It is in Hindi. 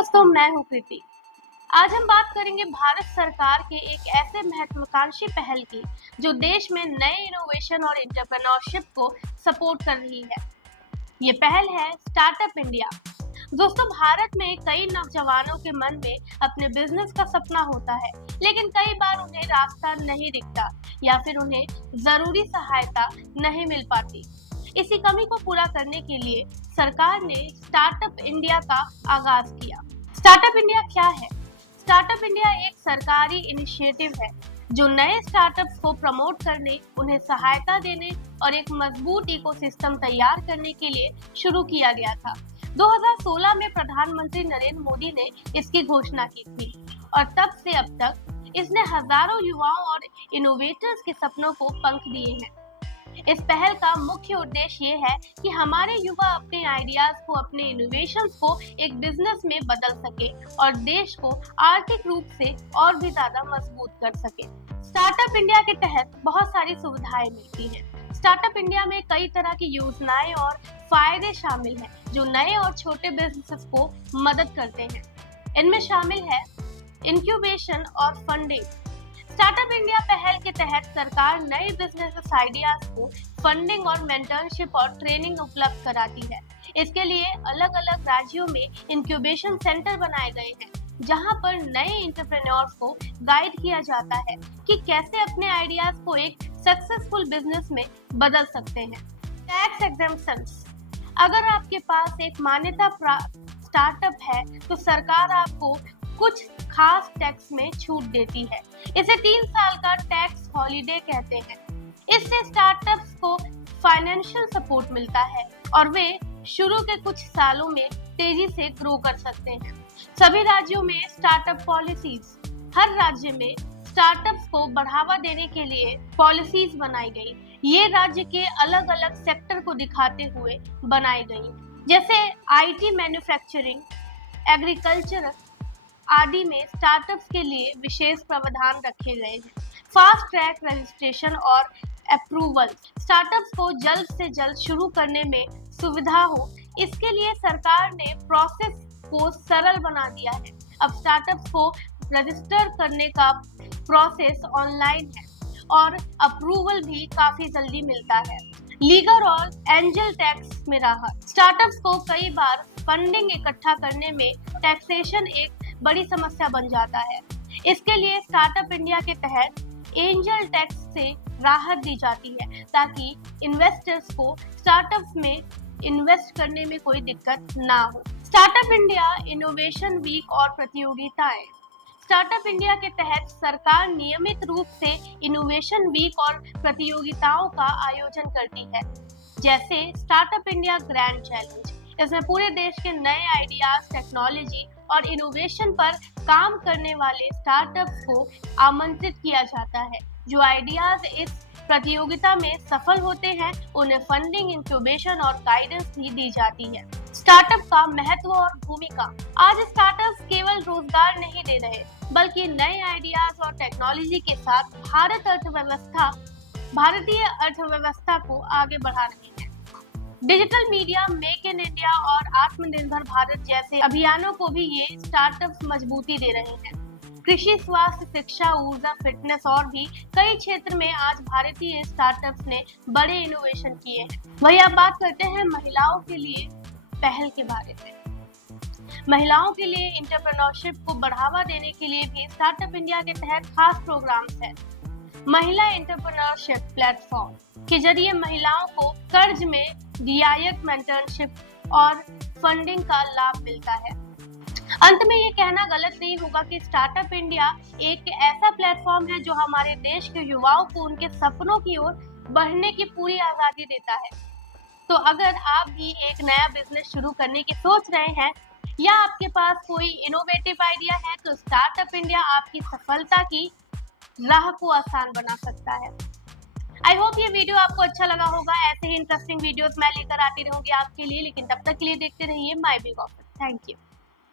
दोस्तों, मैं हूं कृति। आज हम बात करेंगे भारत सरकार के एक ऐसे महत्वाकांक्षी पहल की जो देश में नए इनोवेशन और एंटरप्रेन्योरशिप को सपोर्ट कर रही है। ये पहल है स्टार्टअप इंडिया। दोस्तों, भारत में कई नौजवानों के मन में अपने बिजनेस का सपना होता है, लेकिन कई बार उन्हें रास्ता नहीं दिखता या फिर उन्हें जरूरी सहायता नहीं मिल पाती। इसी कमी को पूरा करने के लिए सरकार ने स्टार्टअप इंडिया का आगाज किया। स्टार्टअप इंडिया क्या है? स्टार्टअप इंडिया एक सरकारी इनिशिएटिव है जो नए स्टार्टअप्स को प्रमोट करने, उन्हें सहायता देने और एक मजबूत इकोसिस्टम तैयार करने के लिए शुरू किया गया था। 2016 में प्रधानमंत्री नरेंद्र मोदी ने इसकी घोषणा की थी और तब से अब तक इसने हजारों युवाओं और इनोवेटर्स के सपनों को पंख दिए हैं। इस पहल का मुख्य उद्देश्य ये है कि हमारे युवा अपने आइडियाज को, अपने इनोवेशंस को एक बिजनेस में बदल सके और देश को आर्थिक रूप से और भी ज्यादा मजबूत कर सके। स्टार्टअप इंडिया के तहत बहुत सारी सुविधाएं मिलती हैं। स्टार्टअप इंडिया में कई तरह की योजनाएं और फायदे शामिल हैं जो नए और छोटे बिजनेसेस को मदद करते हैं। इनमें शामिल है इंक्यूबेशन और फंडिंग। स्टार्टअप इंडिया पहल के तहत सरकार नए बिजनेस आइडियाज को फंडिंग और मेंटरशिप और ट्रेनिंग उपलब्ध कराती है। इसके लिए अलग अलग राज्यों में इंक्यूबेशन सेंटर बनाए गए हैं जहां पर नए एंटरप्रेन्योर्स को गाइड किया जाता है कि कैसे अपने आइडियाज को एक सक्सेसफुल बिजनेस में बदल सकते हैं। Tax exemptions. अगर आपके पास एक मान्यता प्राप्त स्टार्टअप है तो सरकार आपको कुछ खास टैक्स में छूट देती है। इसे 3 साल का टैक्स हॉलिडे कहते हैं। इससे स्टार्टअप्स को फाइनेंशियल सपोर्ट मिलता है और वे शुरू के कुछ सालों में तेजी से ग्रो कर सकते हैं। सभी राज्यों में स्टार्टअप पॉलिसीज। हर राज्य में स्टार्टअप्स को बढ़ावा देने के लिए पॉलिसीज बनाई गई। ये राज्य के अलग अलग सेक्टर को दिखाते हुए बनाई गई, जैसे आईटी, मैन्युफैक्चरिंग, एग्रीकल्चर आदि में स्टार्टअप्स के लिए विशेष प्रावधान रखे गए हैं। फास्ट ट्रैक रजिस्ट्रेशन और अप्रूवल। स्टार्टअप्स को जल्द से जल्द शुरू करने में सुविधा हो, इसके लिए सरकार ने प्रोसेस को सरल बना दिया है। अब स्टार्टअप्स को रजिस्टर करने का प्रोसेस ऑनलाइन है और अप्रूवल भी काफी जल्दी मिलता है। लीगल और एंजल टैक्स में राहत। स्टार्टअप्स को कई बार फंडिंग इकट्ठा करने में टैक्सेशन एक बड़ी समस्या बन जाता है। इसके लिए स्टार्टअप इंडिया के तहत एंजल टैक्स से राहत दी जाती है ताकि इन्वेस्टर्स को स्टार्टअप्स में इन्वेस्ट करने में कोई दिक्कत ना हो। स्टार्टअप इंडिया इनोवेशन वीक और प्रतियोगिताएं। स्टार्टअप इंडिया के तहत सरकार नियमित रूप से इनोवेशन वीक और प्रतियोगिताओं का आयोजन करती है, जैसे स्टार्टअप इंडिया ग्रैंड चैलेंज। इसमें पूरे देश के नए आइडियाज, टेक्नोलॉजी और इनोवेशन पर काम करने वाले स्टार्टअप्स को आमंत्रित किया जाता है। जो आइडियाज इस प्रतियोगिता में सफल होते हैं उन्हें फंडिंग, इंक्यूबेशन और गाइडेंस भी दी जाती है। स्टार्टअप का महत्व और भूमिका। आज स्टार्टअप्स केवल रोजगार नहीं दे रहे, बल्कि नए आइडियाज और टेक्नोलॉजी के साथ भारतीय अर्थव्यवस्था को आगे बढ़ा रही है। Digital media, make in India और आत्मनिर्भर भारत जैसे अभियानों को भी ये स्टार्टअप्स मजबूती दे रहे हैं। कृषि, स्वास्थ्य, शिक्षा, ऊर्जा, फिटनेस और भी कई क्षेत्र में आज भारतीय स्टार्टअप्स ने बड़े इनोवेशन किए हैं। वही अब बात करते हैं महिलाओं के लिए पहल के बारे में। महिलाओं के लिए एंटरप्रेन्योरशिप को बढ़ावा देने के लिए भी स्टार्टअप इंडिया के तहत खास प्रोग्राम्स हैं। महिला एंटरप्रेन्योरशिप प्लेटफॉर्म के जरिए महिलाओं को कर्ज में रियायत, मेंटरशिप और फंडिंग का लाभ मिलता है। अंत में ये कहना गलत नहीं होगा कि स्टार्टअप इंडिया एक ऐसा प्लेटफॉर्म है जो हमारे देश के युवाओं को उनके सपनों की ओर बढ़ने की पूरी आजादी देता है। तो अगर आप भी एक नया बिजनेस शुरू करने की सोच रहे हैं या आपके पास कोई इनोवेटिव आइडिया है तो स्टार्टअप इंडिया आपकी सफलता की राह को आसान बना सकता है। आई होप ये वीडियो आपको अच्छा लगा होगा। ऐसे ही इंटरेस्टिंग वीडियोस मैं लेकर आती रहूंगी आपके लिए, लेकिन तब तक के लिए देखते रहिए my big offer. Thank you.